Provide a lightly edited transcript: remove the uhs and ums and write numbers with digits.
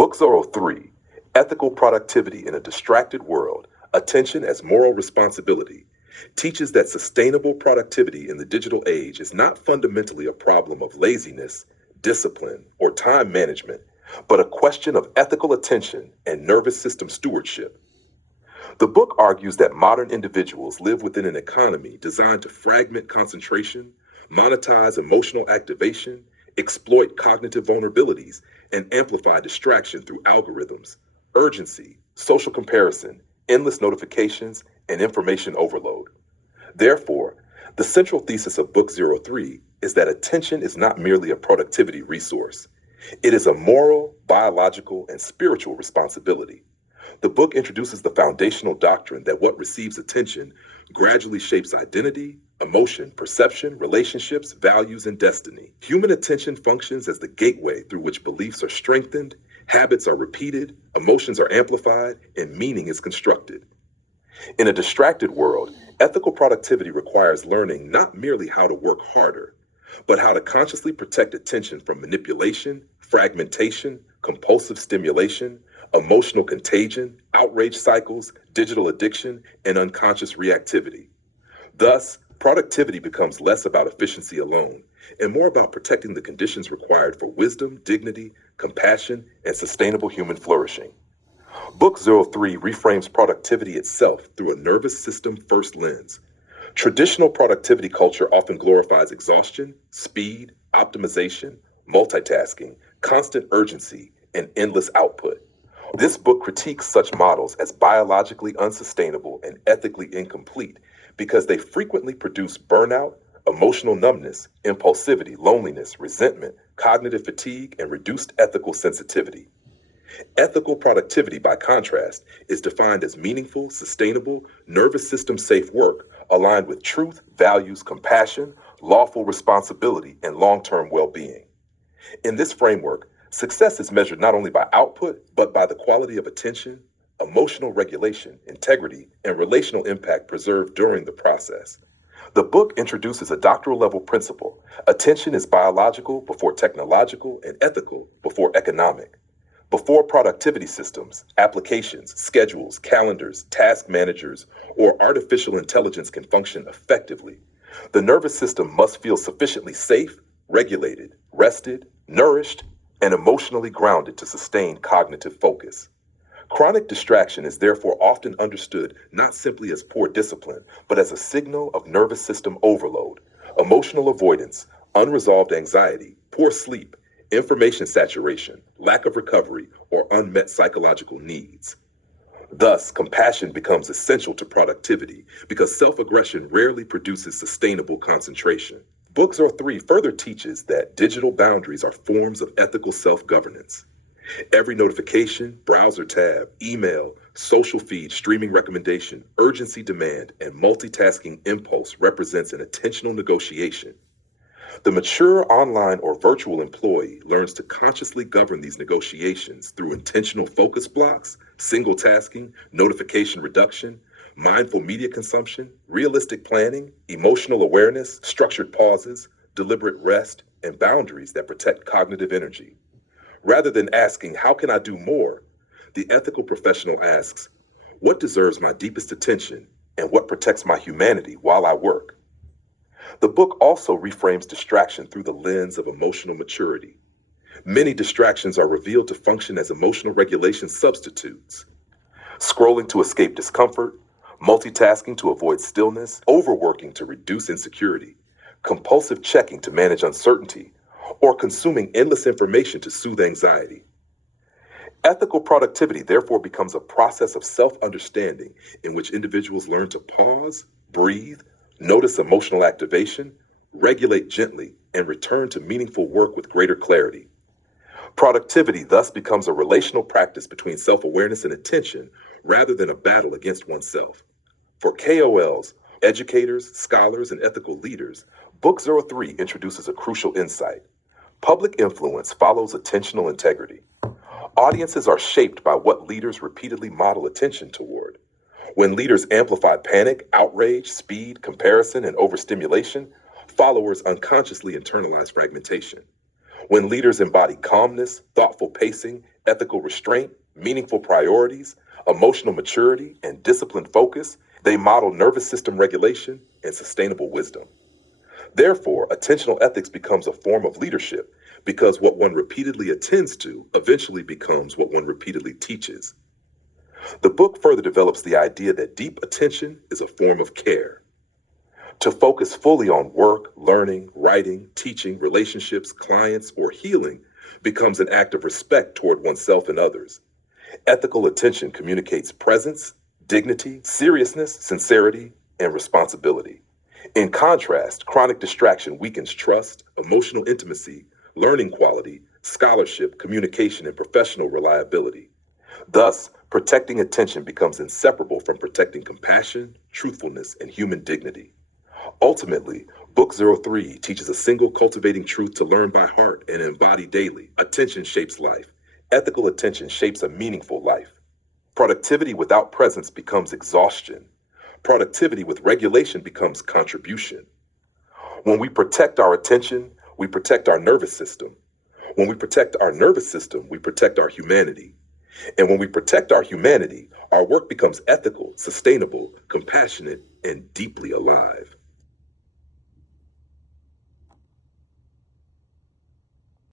Book 03, Ethical Productivity in a Distracted World, Attention as Moral Responsibility, teaches that sustainable productivity in the digital age is not fundamentally a problem of laziness, discipline, or time management, but a question of ethical attention and nervous system stewardship. The book argues that modern individuals live within an economy designed to fragment concentration, monetize emotional activation, exploit cognitive vulnerabilities, and amplify distraction through algorithms, urgency, social comparison, endless notifications, and information overload. Therefore, the central thesis of Book 03 is that attention is not merely a productivity resource. It is a moral, biological, and spiritual responsibility. The book introduces the foundational doctrine that what receives attention gradually shapes identity, emotion, perception, relationships, values, and destiny. Human attention functions as the gateway through which beliefs are strengthened, habits are repeated, emotions are amplified, and meaning is constructed. In a distracted world, ethical productivity requires learning not merely how to work harder, but how to consciously protect attention from manipulation, fragmentation, compulsive stimulation, emotional contagion, outrage cycles, digital addiction, and unconscious reactivity. Thus, productivity becomes less about efficiency alone and more about protecting the conditions required for wisdom, dignity, compassion, and sustainable human flourishing. Book 03 reframes productivity itself through a nervous system first lens. Traditional productivity culture often glorifies exhaustion, speed, optimization, multitasking, constant urgency, and endless output. This book critiques such models as biologically unsustainable and ethically incomplete because they frequently produce burnout, emotional numbness, impulsivity, loneliness, resentment, cognitive fatigue, and reduced ethical sensitivity. Ethical productivity, by contrast, is defined as meaningful, sustainable, nervous system safe work aligned with truth, values, compassion, lawful responsibility, and long term well being. In this framework, success is measured not only by output, but by the quality of attention, emotional regulation, integrity, and relational impact preserved during the process. The book introduces a doctoral level principle: attention is biological before technological and ethical before economic. Before productivity systems, applications, schedules, calendars, task managers, or artificial intelligence can function effectively, the nervous system must feel sufficiently safe, regulated, rested, nourished, and emotionally grounded to sustain cognitive focus. Chronic distraction is therefore often understood not simply as poor discipline, but as a signal of nervous system overload, emotional avoidance, unresolved anxiety, poor sleep, information saturation, lack of recovery, or unmet psychological needs. Thus, compassion becomes essential to productivity because self aggression rarely produces sustainable concentration. Book 03 further teaches that digital boundaries are forms of ethical self governance. Every notification, browser tab, email, social feed, streaming recommendation, urgency demand, and multitasking impulse represents an intentional negotiation. The mature online or virtual employee learns to consciously govern these negotiations through intentional focus blocks, single tasking, notification reduction, mindful media consumption, realistic planning, emotional awareness, structured pauses, deliberate rest, and boundaries that protect cognitive energy. Rather than asking, how can I do more? The ethical professional asks, what deserves my deepest attention and what protects my humanity while I work? The book also reframes distraction through the lens of emotional maturity. Many distractions are revealed to function as emotional regulation substitutes. Scrolling to escape discomfort, multitasking to avoid stillness, overworking to reduce insecurity, compulsive checking to manage uncertainty, or consuming endless information to soothe anxiety. Ethical productivity therefore becomes a process of self understanding in which individuals learn to pause, breathe, notice emotional activation, regulate gently, and return to meaningful work with greater clarity. Productivity thus becomes a relational practice between self awareness and attention rather than a battle against oneself. For KOLs, educators, scholars, and ethical leaders, Book 03 introduces a crucial insight. Public influence follows attentional integrity. Audiences are shaped by what leaders repeatedly model attention toward. When leaders amplify panic, outrage, speed, comparison, and overstimulation, followers unconsciously internalize fragmentation. When leaders embody calmness, thoughtful pacing, ethical restraint, meaningful priorities, emotional maturity, and disciplined focus. They model nervous system regulation and sustainable wisdom. Therefore, attentional ethics becomes a form of leadership because what one repeatedly attends to eventually becomes what one repeatedly teaches. The book further develops the idea that deep attention is a form of care. To focus fully on work, learning, writing, teaching, relationships, clients, or healing becomes an act of respect toward oneself and others. Ethical attention communicates presence, dignity, seriousness, sincerity, and responsibility. In contrast, chronic distraction weakens trust, emotional intimacy, learning quality, scholarship, communication, and professional reliability. Thus, protecting attention becomes inseparable from protecting compassion, truthfulness, and human dignity. Ultimately, Book 03 teaches a single cultivating truth to learn by heart and embody daily. Attention shapes life. Ethical attention shapes a meaningful life. Productivity without presence becomes exhaustion. Productivity with regulation becomes contribution. When we protect our attention, we protect our nervous system. When we protect our nervous system, we protect our humanity. And when we protect our humanity, our work becomes ethical, sustainable, compassionate, and deeply alive.